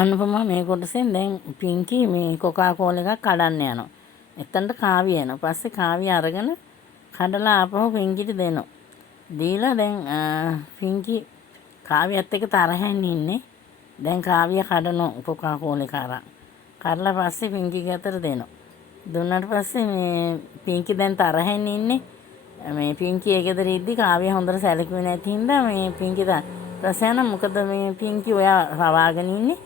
අනුපමා මේ කොටසෙන් දැන් පිංකි මේ කොකාකෝල එකක් කඩන්න යනවා. එතනට කාවිය එනවා. පස්සේ කාවිය අරගෙන කඩලා ආපහු පිංකිට දෙනවා. දීලා දැන් පිංකි කාවියත් එක්ක තරහෙන් ඉන්නේ. දැන් කාවිය කඩනවා කොකාකෝල එක අරන්. කඩලා පස්සේ පිංකිගේ අතට දෙනවා. දුන්නාට පස්සේ මේ පිංකි දැන් තරහෙන් ඉන්නේ. මේ පිංකි ඒ ගෙදර ඉද්දි කාවිය හොඳට සැලකුවේ නැති හින්දා මේ පිංකි ප්‍රසයන මොකද මේ පිංකි ඔයා රවාගෙන ඉන්නේ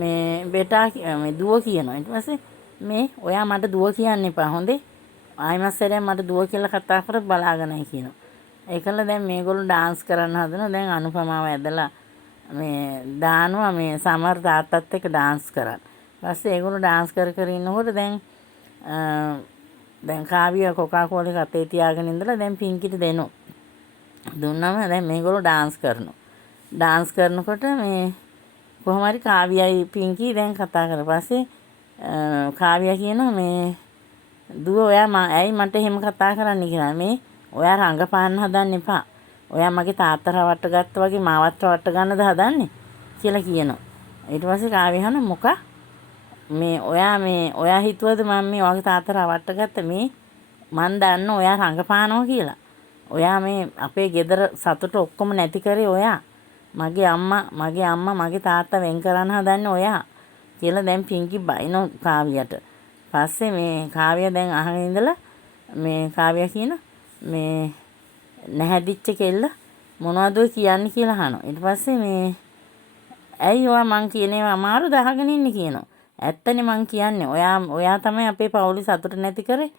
මේ බෙටා මේ දුව කියනවා. ඊට පස්සේ මේ ඔයා මට දුව කියන්න එපා හොඳේ. ආයිමත් සැරයක් මට දුව කියලා කතා කරත් බලාගෙනයි කියනවා. ඒකල දැන් මේගොල්ලෝ ඩාන්ස් කරන්න හදනවා. දැන් අනුපමාව ඇදලා මේ දානවා මේ සමර් තාත්තත් එක්ක ඩාන්ස් කරන්න. ඊපස්සේ ඒගොල්ලෝ ඩාන්ස් කර ඉන්නකොට දැන් කාවිය කොකාකෝල එක අතේ තියාගෙන ඉඳලා දැන් පිංකිට දෙනවා. දුන්නම දැන් මේගොල්ලෝ ඩාන්ස් කරනවා. ඩාන්ස් කරනකොට මේ කොහොම හරි කාවියයි පිංකි දැන් කතා කරලා පස්සේ කාවියා කියනවා මේ දුව ඔයා ඇයි මට එහෙම කතා කරන්නේ කියලා. මේ ඔයා රංගපාන්න හදන්න එපා. ඔයා මගේ තාත්තා රවට්ට ගත්තා වගේ මාවත් රවට්ට ගන්නද හදන්නේ කියලා කියනවා. ඊට පස්සේ කාවියා අහන මොකක් මේ ඔයා හිතුවද මම මේ ඔයාගේ තාත්තා රවට්ට ගත්ත මේ මන් දන්න ඔයා රංගපානවා කියලා. ඔයා මේ අපේ ගෙදර සතුට ඔක්කොම නැති කරේ ඔයා. මගේ අම්මා මගේ තාත්තා වෙන් කරන්න හදන්නේ ඔයා කියලා දැන් පිංකි බයිනෝ කාවියට. පස්සේ මේ කාවිය දැන් අහගෙන ඉඳලා මේ කාවිය කියන මේ නැහැදිච්ච කෙල්ල මොනවද කියන්නේ කියලා අහනවා. ඊට පස්සේ මේ ඇයි ඔයා මං කියන ඒවා අමාරුද අහගෙන ඉන්නේ කියනවා. ඇත්තනේ මං කියන්නේ ඔයා තමයි අපේ පවුලේ සතුට නැති කරේ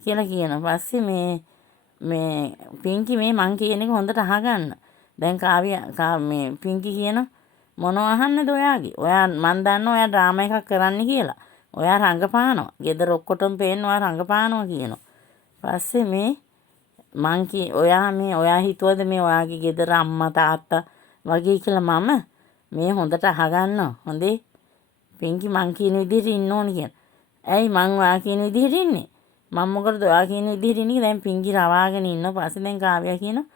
කියලා කියනවා. පස්සේ මේ පිංකි මේ මං කියන එක හොඳට අහගන්න. දැන් මේ පිංකි කියන මොනව අහන්නද ඔයාගේ? ඔයා මන් දන්නවා ඔයා ඩ්‍රාමා එකක් කරන්න කියලා. ඔයා රංගපානවා. ගෙදර ඔක්කොටම පේන්න ඔයා රංගපානවා කියනවා. පස්සේ මේ ඔයා හිතුවද මේ ඔයාගේ ගෙදර අම්මා තාත්තා වගේ කියලා මම මේ හොඳට අහගන්නවා. හොඳේ පිංකි මං කියන විදිහට ඉන්න ඕන කියන. ඇයි මං ඔයා කියන විදිහට ඉන්නේ? මම මොකටද ඔයා කියන විදිහට ඉන්නේ? දැන් පිංකි රවාගෙන ඉන්නවා. පස්සේ දැන් කාව්‍යා කියනවා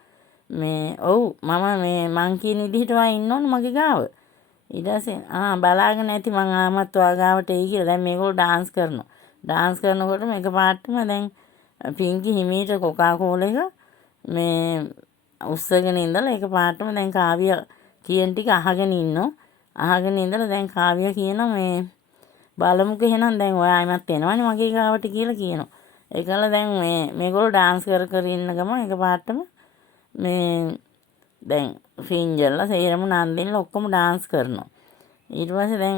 මේ ඔව් මං කියන විදිහට ඔයා ඉන්න ඕන මගේ ගාව. ඊට පස්සේ බලාගෙන ඇති මං ආමත් ඔයා ගාවට එයි කියලා. දැන් මේගොල්ලෝ ඩාන්ස් කරනවා. ඩාන්ස් කරනකොට මේක පාටම දැන් පිංකි හිමීට කොකාකෝල එක මේ උස්සගෙන ඉඳලා ඒක පාටම දැන් කාව්‍ය කියන ටික අහගෙන ඉන්නවා. අහගෙන ඉඳලා දැන් කාව්‍ය කියනවා මේ බලමුක එහෙනම් දැන් ඔයා ආයිමත් එනවනේ මගේ ගාවට කියලා කියනවා. ඒකල දැන් මේගොල්ලෝ ඩාන්ස් කර ඉන්න ගමන් ඒක පාටම මේ දැන් ෆින්ජල්ලා සේරම නන්දිනිලා ඔක්කොම ඩාන්ස් කරනවා. ඊට පස්සේ දැන්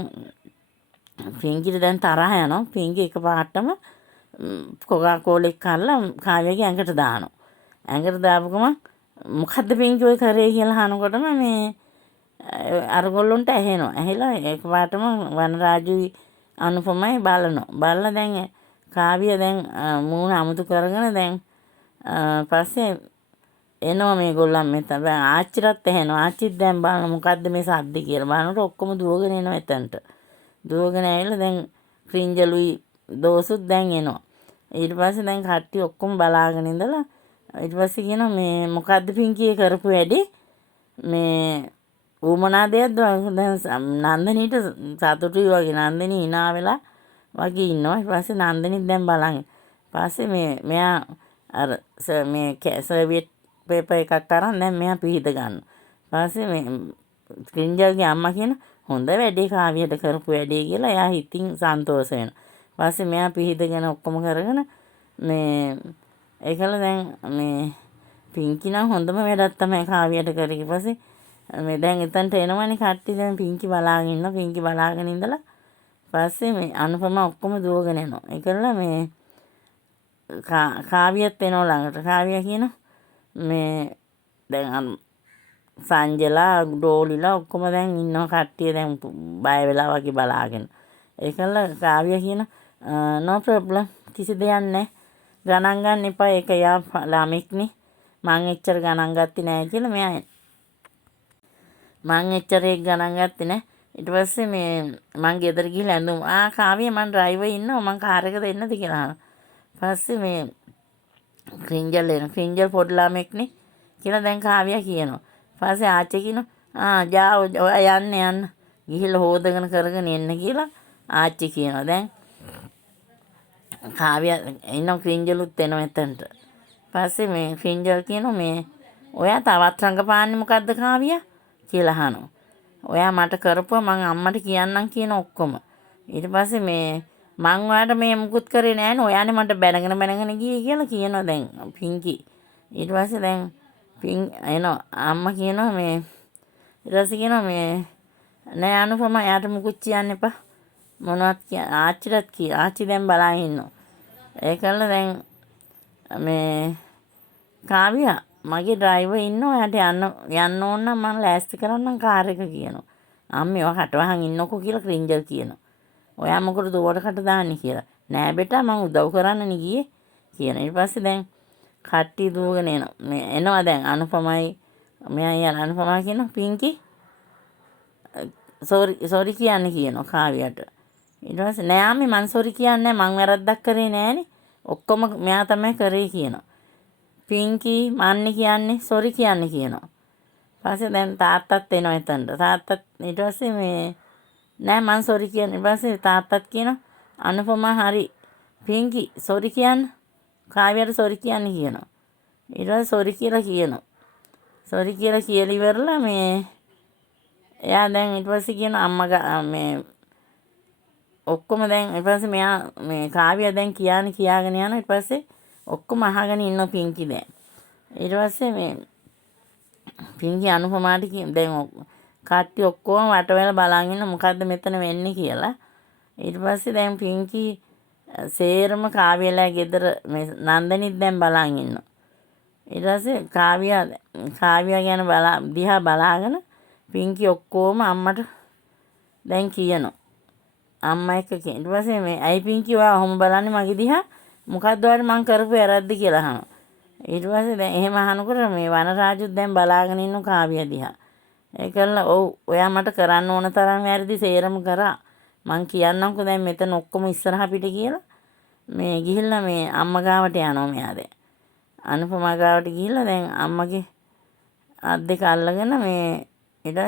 පිංකිට දැන් තරහ යනවා. පිංකි එකපාරටම කොකාකෝල එක කරලා කාව්‍යගේ ඇඟට දානවා. ඇඟට දාපු ගමන් මොකද්ද පිංකි ඔය කරේ කියලා අහනකොටම මේ අරගොල්ලොන්ට ඇහෙනවා. ඇහිලා එකපාරටම වනරාජුයි අනුපමයි බලනවා. බලලා දැන් කාව්‍ය දැන් මූණ අමුතු කරගෙන දැන් පස්සේ එනවා මේගොල්ලන් මෙතන. දැන් ආච්චිටත් ඇහෙනවා. ආච්චිත් දැන් බලන මොකද්ද මේ සද්ද කියලා. බලනකොට ඔක්කොම දුවගෙන එනවා එතනට. දුවගෙන ඇවිල්ලා දැන් ක්‍රින්ජලුයි දෝසුත් දැන් එනවා. ඊට පස්සේ දැන් කට්ටිය ඔක්කොම බලාගෙන ඉඳලා ඊට පස්සේ කියනවා මේ මොකද්ද පිංකියේ කරපු වැඩේ මේ ඌමනා දෙයක්ද දැන් නන්දනීට සතුටුයි වගේ නන්දනී hina වෙලා වගේ ඉන්නවා. ඊට පස්සේ නන්දනීත් දැන් බලන්. පස්සේ මෙයා අර මේ සර්වියට් පේපර් එකක් අරන් දැන් මෙයා පිහිද ගන්නවා. පස්සේ මේ ක්‍රින්ජල්ගේ අම්මා කියන හොඳ වැඩේ කාව්‍යයට කරපු වැඩේ කියලා එයා හිතින් සන්තෝෂ වෙනවා. පස්සේ මෙයා පිහිදගෙන ඔක්කොම කරගෙන මේ ඒකල දැන් මේ පිංකි නම් හොඳම වැඩක් තමයි කාව්‍යයට කරේ. ඊට පස්සේ මේ දැන් එතනට එනවනේ කට්ටිය දැන් පිංකි බලාගෙන ඉන්නවා. පිංකි බලාගෙන ඉඳලා පස්සේ මේ අනුපමා ඔක්කොම දුවගෙන එනවා. ඒකල මේ කාව්‍යත් එනවා ළඟට. කාව්‍ය කියනවා මේ දැන් සංජලා ඩෝලිලා ඔක්කොම දැන් ඉන්නවා කට්ටිය දැන් බය වෙලා වගේ බලාගෙන. ඒකල කාව්‍ය කියන no problem කිසි දෙයක් නැහැ. ගණන් ගන්න එපා. ඒක යා ළමෙක්නේ. මං එච්චර ගණන් ගත්තේ නැහැ කියලා මෙයා මං එච්චර ඒක ගණන් ගත්තේ නැහැ. ඊට පස්සේ මේ මං ගෙදර ගිහලා ඇඳුම් කාව්‍ය මං ඩ්‍රයිවර් ඉන්නවා මං කාර් එක දෙන්නද කියලා අහනවා. පස්සේ මේ ක්‍රින්ජල් පොඩි ළමෙක්නේ කියලා දැන් කාව්‍ය කියනවා. පස්සේ ආච්චි කියනවා ජා ඔයා යන්න ගිහිල්ලා හොදගෙන කරගෙන එන්න කියලා ආච්චි කියනවා. දැන් කාව්‍ය ඉන්න ක්‍රින්ජලුත් එනවා එතනට. පස්සේ මේ ක්‍රින්ජල් කියනවා මේ ඔයා තවත් රඟපාන්නේ මොකද්ද කාව්‍ය කියලා අහනවා. ඔයා මට කරපුවා මං අම්මට කියන්නම් කියන ඔක්කොම. ඊට පස්සේ මේ මං ඔයාට මේ මුකුත් කරේ නෑනේ ඔයානේ මට බැනගෙන ගියේ කියලා කියනවා දැන් පිංකි. ඊට පස්සේ දැන් එනවා අම්මා කියනවා මේ ඊට පස්සේ කියනවා මේ නෑ අනුපම යාට මුකුත් කියන්න එපා. මොනවත් ආච්චිටත් ආච්චි දැන් බලාගෙන ඉන්නවා. ඒකල්ල දැන් මේ කාව්‍ය මගේ ඩ්‍රයිවර් ඉන්නවා එයාට යන්න ඕන නම් මම ලෑස්ති කරන්නම් කාර් එක කියනවා. අම්මේ ඔයා කටවහන් ඉන්නකෝ කියලා ක්‍රින්ජල් කියනවා. ඔයා මොකටද උඩ කට දාන්නේ කියලා. නෑ බේටා මං උදව් කරන්නනේ ගියේ කියන. ඊට පස්සේ දැන් කට්ටිය දුවගෙන එනවා. මේ එනවා දැන් අනුපමයි මෙයා යන අනුපමා කියන පිංකි සෝරි කියන්නේ කියනවා කාව්‍යයට. ඊට පස්සේ නෑ අම්මේ මං සෝරි කියන්නේ මං වැරද්දක් කරේ නෑනේ. ඔක්කොම මෙයා තමයි කරේ කියනවා. පිංකි මන්නේ කියන්නේ සෝරි කියන්නේ කියනවා. පස්සේ දැන් තාත්තත් එනවා එතනට. තාත්තත් ඊට පස්සේ මේ නෑ මං සෝරි කියන්නේ. ඊට පස්සේ තාත්තත් කියනවා අනුපමා හරි පිංකි සෝරි කියන්න. කාව්‍යයට සෝරි කියන්නේ කියනවා. ඊට පස්සේ සෝරි කියලා කියනවා. සෝරි කියලා කියලා ඉවරලා මේ එයා දැන් ඊට පස්සේ කියන අම්මා මේ ඔක්කොම දැන් ඊට පස්සේ මෙයා මේ කාව්‍ය දැන් කියාගෙන යනවා. ඊට පස්සේ ඔක්කොම අහගෙන ඉන්න පිංකි දැන්. ඊට පස්සේ මේ පිංකි අනුපමාට දැන් කට්ටිය ඔක්කොම වටවල බලන් ඉන්න මොකද්ද මෙතන වෙන්නේ කියලා. ඊට පස්සේ දැන් පිංකි සේරම කාව්‍යලා ගෙදර මේ නන්දනිත් දැන් බලන් ඉන්නවා. ඊට පස්සේ කාව්‍ය ගැන දිහා බලාගෙන පිංකි ඔක්කොම අම්මට දැන් කියනවා. අම්මා එක්ක කියන. ඊට පස්සේ මේ අයි පිංකි ඔයා ඔහොම බලන්නේ මගේ දිහා මොකද්ද ඔයාලට මං කරපු වැරද්ද කියලා අහනවා. ඊට පස්සේ දැන් එහෙම අහනකොට මේ වනරාජුත් දැන් බලාගෙන ඉන්න කාව්‍ය දිහා. ඒකල්ල ඔව් ඔයා මට කරන්න ඕන තරම් වැරදි සේරම කරා. මං කියන්නම්කෝ දැන් මෙතන ඔක්කොම ඉස්සරහ පිට කියලා. මේ ගිහිල්ලා මේ අම්මා ගාවට යනවා මෙයා දැන්. අනුපමා ගාවට ගිහිල්ලා දැන් අම්මගේ අත් දෙක අල්ලගෙන මේ ඊට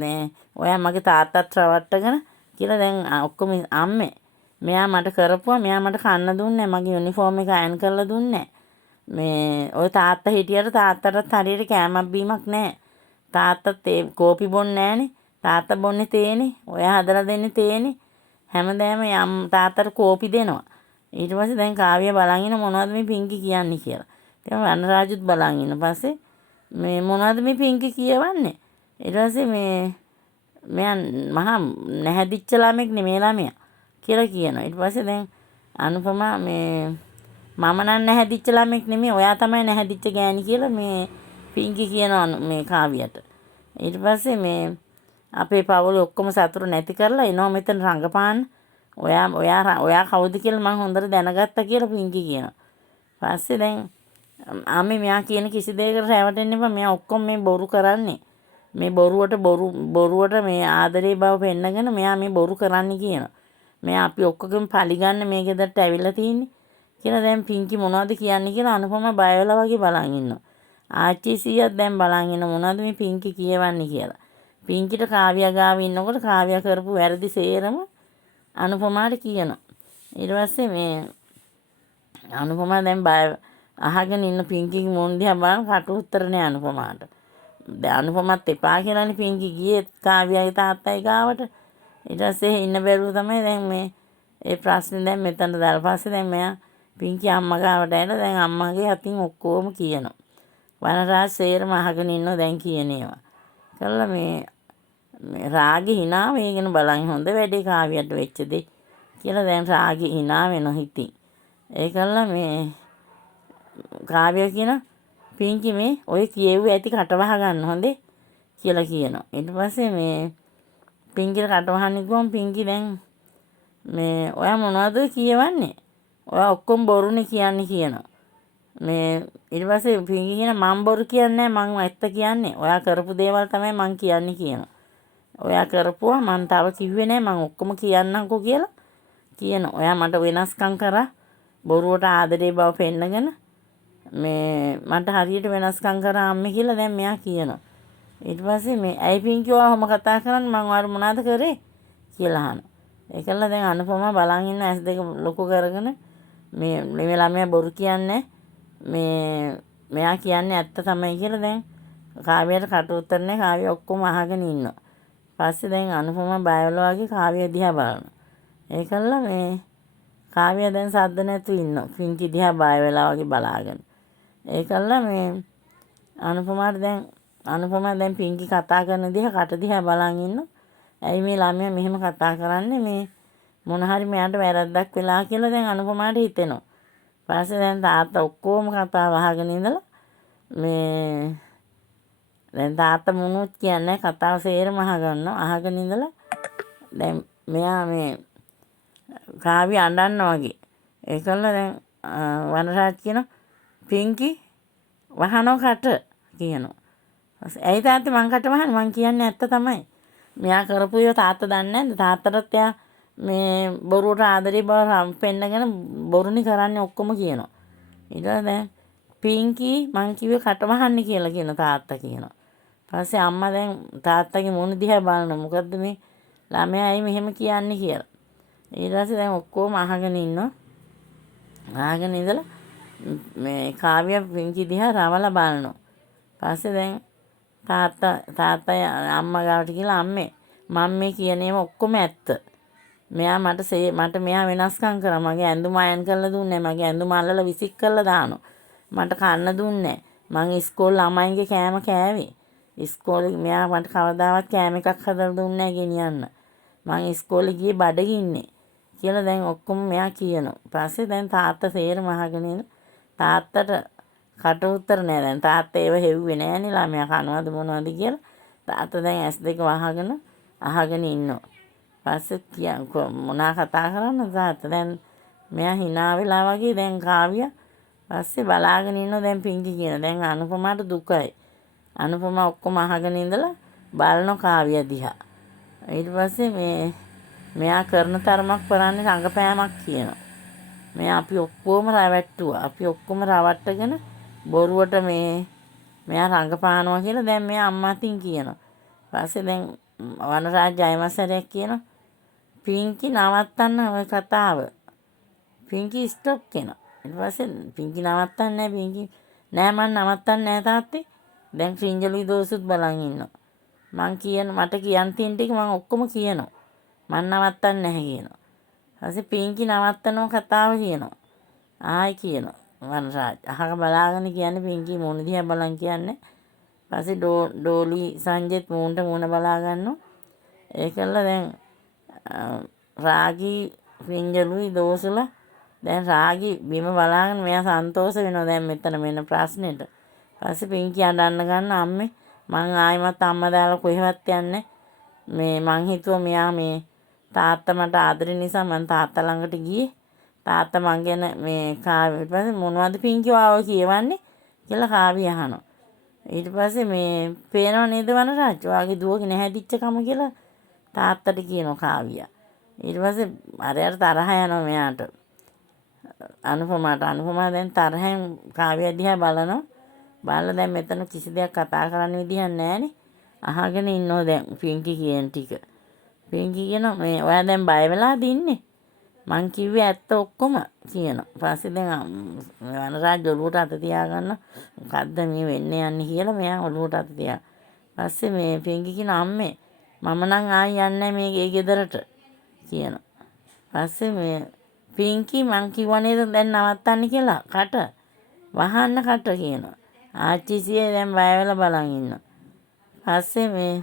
මේ ඔයා මගේ තාත්තත් රවට්ටගෙන කියලා දැන් ඔක්කොම අම්මේ මෙයා මට කරපුවා මෙයා මට කන්න දුන්නේ මගේ යුනිෆෝම් එක අයන් කරලා දුන්නේ මේ ඔය තාත්තා හිටියට තාත්තටත් හරියට කෑමක් බීමක් නැහැ තාත්තත් ඒ කෝපි බොන්නේ නැහනේ තාත්තා බොන්නේ තේනේ ඔයා හදලා දෙන්නේ තේනේ හැමදාම තාත්තට කෝපි දෙනවා ඊට පස්සේ දැන් කාව්‍ය බලන් ඉන්න මොනවද මේ පිංකි කියන්නේ කියලා ඉතින් වනරාජුත් බලන් ඉන්න පස්සේ මේ මොනවද මේ පිංකි කියවන්නේ ඊට පස්සේ මේ මෙයා මහා නැහැදිච්ච ළමෙක් නෙමේ ළමයා කියලා කියනවා. ඊට පස්සේ දැන් අනුපමා මේ මම නම් නැහැදිච්ච ළමෙක් නෙමෙයි ඔයා තමයි නැහැදිච්ච ගෑණි කියලා මේ පිංකි කියනවා මේ කාව්‍යයට. ඊට පස්සේ මේ අපේ පවුලේ ඔක්කොම සතුරු නැති කරලා එනවා මෙතන රංගපාන්න. ඔයා කවුද කියලා මම හොඳට දැනගත්තා කියලා පිංකි කියනවා. පස්සේ දැන් අම්මේ මෙයා කියන කිසි දෙයකට රැවටෙන්න එපා. මෙයා ඔක්කොම මේ බොරු කරන්නේ. මේ බොරුවට මේ ආදරේ බව පෙන්නගෙන මෙයා මේ බොරු කරන්නේ කියනවා. මෙයා අපි ඔක්කොගෙම පරිගන්න මේ ගෙදරට ඇවිල්ලා තින්නේ කියලා දැන් පිංකි මොනවද කියන්නේ කියලා අනුපම බය වෙලා වගේ බලන් ඉන්නවා. ආච්චි සීයක් දැන් බලන් ඉන්න මොනවද මේ පිංකි කියවන්නේ කියලා. පිංකිට කාව්‍ය ගාව ඉන්නකොට කාව්‍ය කරපු වැරදි සේරම අනුපමාට කියනවා. ඊට පස්සේ මේ අනුපමා දැන් බය අහගෙන ඉන්න පිංකිගේ මොන් දිහා බලන කට උත්තර නෑ අනුපමාට. දැන් අනුපමත් එපා කියලානේ පිංකි ගියේ කාව්‍යයි තාත්තයි ගාවට. ඊට පස්සේ ඉන්න බැරුව තමයි දැන් මේ ඒ ප්‍රශ්නේ දැන් මෙතන දාලා පස්සේ දැන් මෙයා පිංකි අම්මා ගාවට ඇවිල්ලා දැන් අම්මාගේ අතින් ඔක්කොම කියනවා. වනරාජ් සේරම අහගෙන ඉන්නවා දැන් කියන ඒවා. කළා මේ රාගි hina වේගෙන බලන් හොඳ වැඩේ කාව්‍යයට වෙච්ච දෙයක් කියලා දැන් රාගි hina වෙනවා හිතින්. ඒකල්ලා මේ කාව්‍ය කියන පිංකි මේ ඔය කියෙව්ව ඇති කටවහ ගන්න හොඳේ කියලා කියනවා. ඊට පස්සේ මේ පිංකිට කටවහන්න ගිහම පිංකි දැන් මේ ඔයා මොනවද කියවන්නේ? ඔයා ඔක්කොම බොරුනේ කියන්නේ කියනවා. මේ ඊට පස්සේ පිංකි කියන මම බොරු කියන්නේ නැහැ මං ඇත්ත කියන්නේ. ඔයා කරපු දේවල් තමයි මං කියන්නේ කියනවා. ඔයා කරපුවා මං තව කිව්වේ නැහැ මං ඔක්කොම කියන්නම්කෝ කියලා කියනවා. ඔයා මට වෙනස්කම් කරා බොරුවට ආදරේ බව පෙන්නගෙන මේ මට හරියට වෙනස්කම් කරා අම්මේ කියලා දැන් මෙයා කියනවා. ඊට පස්සේ මේ ඇයි පින්කි ඔහොම කතා කරන්නේ මං ඔයාලට මොනවද කරේ කියලා අහනවා. ඒකලා දැන් අනුපමා බලන් ඉන්න ඇස් දෙක ලොකු කරගෙන මේ ළමයා බොරු කියන්නේ මෙයා කියන්නේ ඇත්ත තමයි කියලා දැන් කාව්‍යයට කට උතර නැහැ. කාව්‍ය ඔක්කොම අහගෙන ඉන්නවා. පස්සේ දැන් අනුපමා බයවලා වගේ කාව්‍ය දිහා බලනවා. ඒකලා මේ කාව්‍ය දැන් සද්ද නැතුව ඉන්නවා. පින්කි දිහා බය වෙලා වගේ බලාගෙන. ඒකලා මේ අනුපමා දැන් පින්කි කතා කරන දිහා කට දිහා බලන් ඉන්නවා. ඇයි මේ ළමයා මෙහෙම කතා කරන්නේ මේ මොන හරි මෙයාට වැරද්දක් වෙලා කියලා දැන් අනුපමාට හිතෙනවා. පස්සේ දැන් තාත්තා ඔක්කොම කතාව අහගෙන ඉඳලා මේ දැන් තාත්තා මොනුත් කියන්නේ කතාව සේරම අහගන්නවා. අහගෙන ඉඳලා දැන් මෙයා මේ කාව්‍ය අඬනවා වගේ. ඒකල දැන් වනරාජ් කියන පින්කි වහනෝ කට කියනවා. ඇයි තාත්තේ මං කට වහන්නේ? මං කියන්නේ ඇත්ත තමයි. මෙයා කරපු ඒවා තාත්තා දන්නේ නැද්ද? තාත්තටත් එයා මේ බොරුවට ආදරේ බව පෙන්නගෙන බොරුනි කරන්නේ ඔක්කොම කියනවා. ඊට දැන් පින්කි මං කිව්වේ කට වහන්නේ කියලා කියන තාත්තා කියනවා. පස්සේ අම්මා දැන් තාත්තගේ මුණ දිහා බලනවා. මොකද්ද මේ ළමයා ඇයි මෙහෙම කියන්නේ කියලා. ඊට පස්සේ දැන් ඔක්කොම අහගෙන ඉන්නවා. අහගෙන ඉඳලා මේ කාව්‍ය පින්කි දිහා රවලා බලනවා. පස්සේ දැන් තාත්තා අම්මා ගාවට කියලා අම්මේ මම මේ කියන ඒවා ඔක්කොම ඇත්ත. මෙයා මට මෙයා වෙනස්කම් කරා. මගේ ඇඳුම අයන් කරලා දුන්නේ නැහැ. මගේ ඇඳුම අල්ලලා විසික් කරලා දානවා. මට කන්න දුන්නේ නැහැ. මං ඉස්කෝලේ ළමයින්ගේ කෑම කෑවේ. ඉස්කෝලේ මෙයා මට කවදාවත් කෑම එකක් හදලා දුන්නේ නැහැ ගෙනියන්න. මං ඉස්කෝලේ ගියේ බඩගින්නේ කියලා දැන් ඔක්කොම මෙයා කියනවා. පස්සේ දැන් තාත්තා සේරම අහගෙන ඉන්න. තාත්තට කට උතර නෑ. දැන් තාත්තා ඒව හෙව්වේ නෑනේ ළමයා කනවද මොනවද කියලා. තාත්තා දැන් ඇස් දෙක වහගෙන අහගෙන ඉන්නවා. පස්සේ මොනා කතා කරන්නද තාත්තා. දැන් මෙයා hina වෙලා වගේ දැන් කාව්‍ය පස්සේ බලාගෙන ඉන්නවා දැන් පින්කි කියන. දැන් අනුපමාට දුකයි. අනුපමා ඔක්කොම අහගෙන ඉඳලා බලන කාව්‍ය දිහා. ඊට පස්සේ මෙයා කරන තරමක් කරන්නේ රංගපෑමක් කියනවා. මෙයා අපි ඔක්කොම රැවට්ටුවා. අපි ඔක්කොම රවට්ටගෙන බොරුවට මෙයා රංගපානවා කියලා දැන් මෙයා අම්මාටින් කියනවා. පස්සේ දැන් වනරාජ් ජයමසරයක් කියනවා පින්කි නවත්තන්න ඔය කතාව. පින්කි ස්ටොප් කියනවා. ඊට පස්සේ පින්කි නවත්තන්නේ නැහැ. පින්කි නෑ මං නවත්තන්නේ නැහැ තාත්තේ. දැන් ක්‍රිංජලුයි දෝසුත් බලන් ඉන්නවා. මට කියන්න තියෙන ටික මං ඔක්කොම කියනවා. මං නවත්තන්නේ නැහැ කියනවා. ඊපස්සේ පින්කි නවත්තනෝ කතාව කියනවා. ආයි කියනවා වනරාජ්. අහක බලාගෙන කියන්නේ පින්කි මොන දිහා බලන් කියන්නේ. ඊපස්සේ ඩෝලි සංජෙත් මූණට මූණ බලා ගන්නවා. ඒකල්ල දැන් රාගී ක්‍රිංජලුයි දෝසුලා දැන් රාගී බිම බලාගෙන මෙයා සන්තෝෂ වෙනවා දැන් මෙතන මෙන්න ප්‍රශ්නෙට. ඊපස්සේ පින්කි අඬන්න ගන්න අම්මේ මං ආයිමත් අම්මා දාලා කොහෙවත් යන්නේ මං හිතුවා මෙයා මේ තාත්තා මට ආදරේ නිසා මං තාත්තා ළඟට ගියේ. තාත්තා මං ගැන මේ කාව්‍ය ඊට පස්සේ මොනවද පින්කි ආව කියවන්නේ කියලා කාව්‍ය අහනවා. ඊට පස්සේ පේනව නේද වනරාජ් ඔයාගේ දුවගේ නැහැදිච්ච කම කියලා තාත්තට කියනවා කාව්‍ය. ඊට පස්සේ අරයට තරහ යනවා මෙයාට. අනුපමා දැන් තරහෙන් කාව්‍ය දිහා බලනවා. බලලා දැන් මෙතන කිසි දෙයක් කතා කරන්න විදිහක් නැහැනේ. අහගෙන ඉන්නෝ දැන් පින්කි කියන ටික. පින්කි කියනවා ඔයා දැන් බය වෙලාද ඉන්නේ? මං කිව්වේ ඇත්ත ඔක්කොම කියනවා. ඊපස්සේ දැන් වනරාජ් ඔළුවට අත තියාගන්න මොකද්ද මේ වෙන්නේ යන්නේ කියලා මෙයා ඔළුවට අත තියා. ඊපස්සේ පින්කි කියන අම්මේ මම නම් ආයි යන්නේ මේ ගෙදරට කියනවා. ඊපස්සේ පින්කි මං කිව්වා නේද දැන් නවත්තන්න කියලා කට වහන්න කට කියනවා. ආච්චිසියේ දැන් බය වෙලා බලන් ඉන්නවා. ඊපස්සේ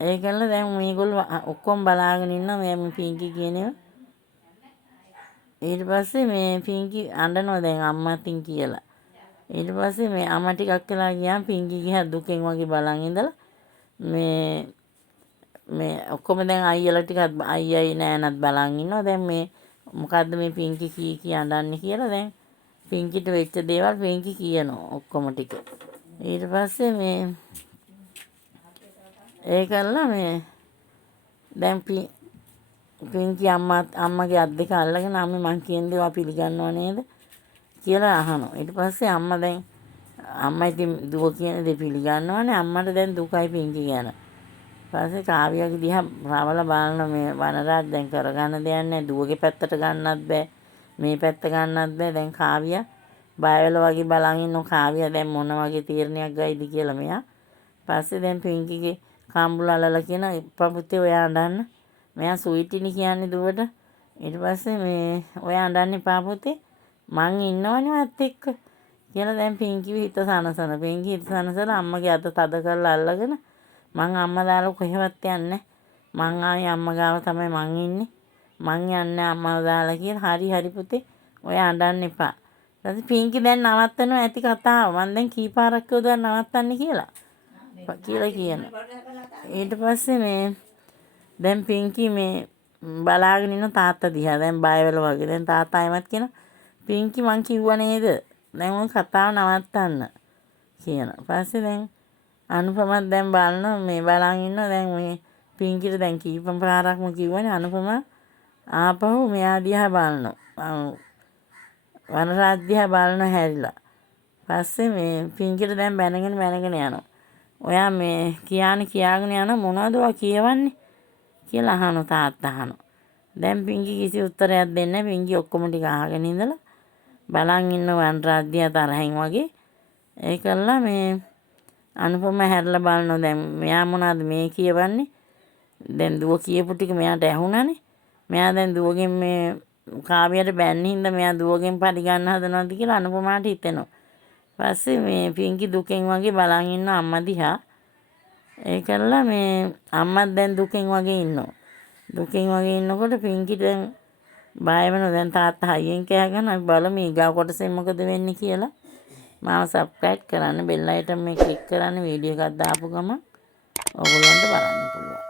ඒකල දැන් මේගොල්ලෝ ඔක්කොම බලාගෙන ඉන්නවා මේ පින්කි කියනවා. ඊට පස්සේ පින්කි අඬනවා දැන් අම්මාටින් කියලා. ඊට පස්සේ අම්මා ටිකක් වෙලා ගියාම පින්කි ගියා දුකෙන් වගේ බලන් ඉඳලා ඔක්කොම දැන් අයියලා ටිකක් අයියයි නෑනත් බලන් ඉන්නවා. දැන් මොකද්ද මේ පින්කි කී අඬන්නේ කියලා දැන් පින්කිට වෙච්ච දේවල් පින්කි කියනවා ඔක්කොම ටික. ඊට පස්සේ ඒකල්ලා දැන් පින්කි අම්මගේ අත් දෙක අල්ලගෙන අම්මේ මං කියන දේවා පිළිගන්නව නේද කියලා අහනවා. ඊට පස්සේ අම්මා දැන් අම්මා ඉතින් දුව කියන දේ පිළිගන්නවනේ. අම්මට දැන් දුකයි පිංකි ගැන. ඊපස්සේ කාව්‍යගේ දිහා රවලා බලන මේ වනරාජ් දැන් කරගන්න දෙයක් නැහැ. දුවගේ පැත්තට ගන්නත් බෑ. මේ පැත්ත ගන්නත් බෑ. දැන් කාව්‍ය බය වෙලා වගේ බලන් ඉන්න කාව්‍ය දැන් මොන වගේ තීරණයක් ගයිද කියලා මෙයා. පස්සේ දැන් පිංකිගේ කම්බුල අලලා කියන පපුත්තේ ඔයා අඬන්න. මෙයා සුයිටිනි කියන්නේ දුවට. ඊට පස්සේ මේ ඔයා අඬන්න එපා පුතේ. මං ඉන්නවනේ ඔයත් එක්ක. කියලා දැන් පිංකිව හිත සනසන. පිංකි හිත සනසලා අම්මගේ අත තද කරලා අල්ලගෙන මං අම්මා දාලා කොහෙවත් යන්නේ. මං ආයේ අම්මා ගාව තමයි මං ඉන්නේ. මං යන්නේ අම්මව දාලා කියලා. හරි පුතේ. ඔයා අඬන්න එපා. ඊට පිංකි දැන් නවත්තනවා ඇති කතාව. මං දැන් කීපාරක් කිව්වද නවත්තන්නේ කියලා. කියන. ඊට පස්සේ මේ දැන් පිංකි මේ බලාගෙන ඉන්න තාත්තා දිහා දැන් බය වෙලා වගේ. දැන් තාත්තා ආයෙමත් කියන පිංකි මං කිව්වා නේද? දැන් ওই කතාව නවත්තන්න කියන. පස්සේ දැන් අනුපමත් දැන් බලන මේ බලන් ඉන්න දැන් මේ පිංකිට දැන් කීප පාරක්ම කිව්වනේ අනුපම ආපහු මෙයා දිහා බලනවා. වනරාජ් දිහා බලන හැරිලා. පස්සේ මේ පිංකිට දැන් බැනගෙන යනවා. ඔයා මේ කියාගෙන යන මොනවද ඔයා කියවන්නේ කියලා අහන තාත්තා අහනවා. දැන් පිංකි කිසි උත්තරයක් දෙන්නේ නැහැ. පිංකි ඔක්කොම ටික අහගෙන ඉඳලා බලන් ඉන්න වනරාජ් දිහා තරහින් වගේ. ඒකල්ලා මේ අනුපම හැරලා බලනවා දැන් මෙයා මොනවද මේ කියවන්නේ. දැන් දුව කියපු ටික මෙයාට ඇහුණානේ. මෙයා දැන් දුවගෙන් මේ කාව්‍යයට බැන්න හින්දා මෙයා දුවගෙන් පරිගන්න හදනවද කියලා අනුපමාට හිතෙනවා. පස්සේ මේ පිංකි දුකෙන් වගේ බලන් ඉන්න අම්මා දිහා. ඒකල්ලා මේ අම්මත් දැන් දුකෙන් වගේ ඉන්නවා. දුකෙන් වගේ ඉන්නකොට පිංකි දැන් බය වෙනවා. දැන් තාත්තා හයියෙන් කෑ ගන්නවා. අපි බලමු ඊගා කොටසෙන් මොකද වෙන්නේ කියලා. මාව සබ්ස්ක්‍රයිබ් කරන්න, බෙල් අයිකන් මේ ක්ලික් කරන්න. වීඩියෝ එකක් දාපු ගමන් ඔයගොල්ලන්ට බලන්න පුළුවන්.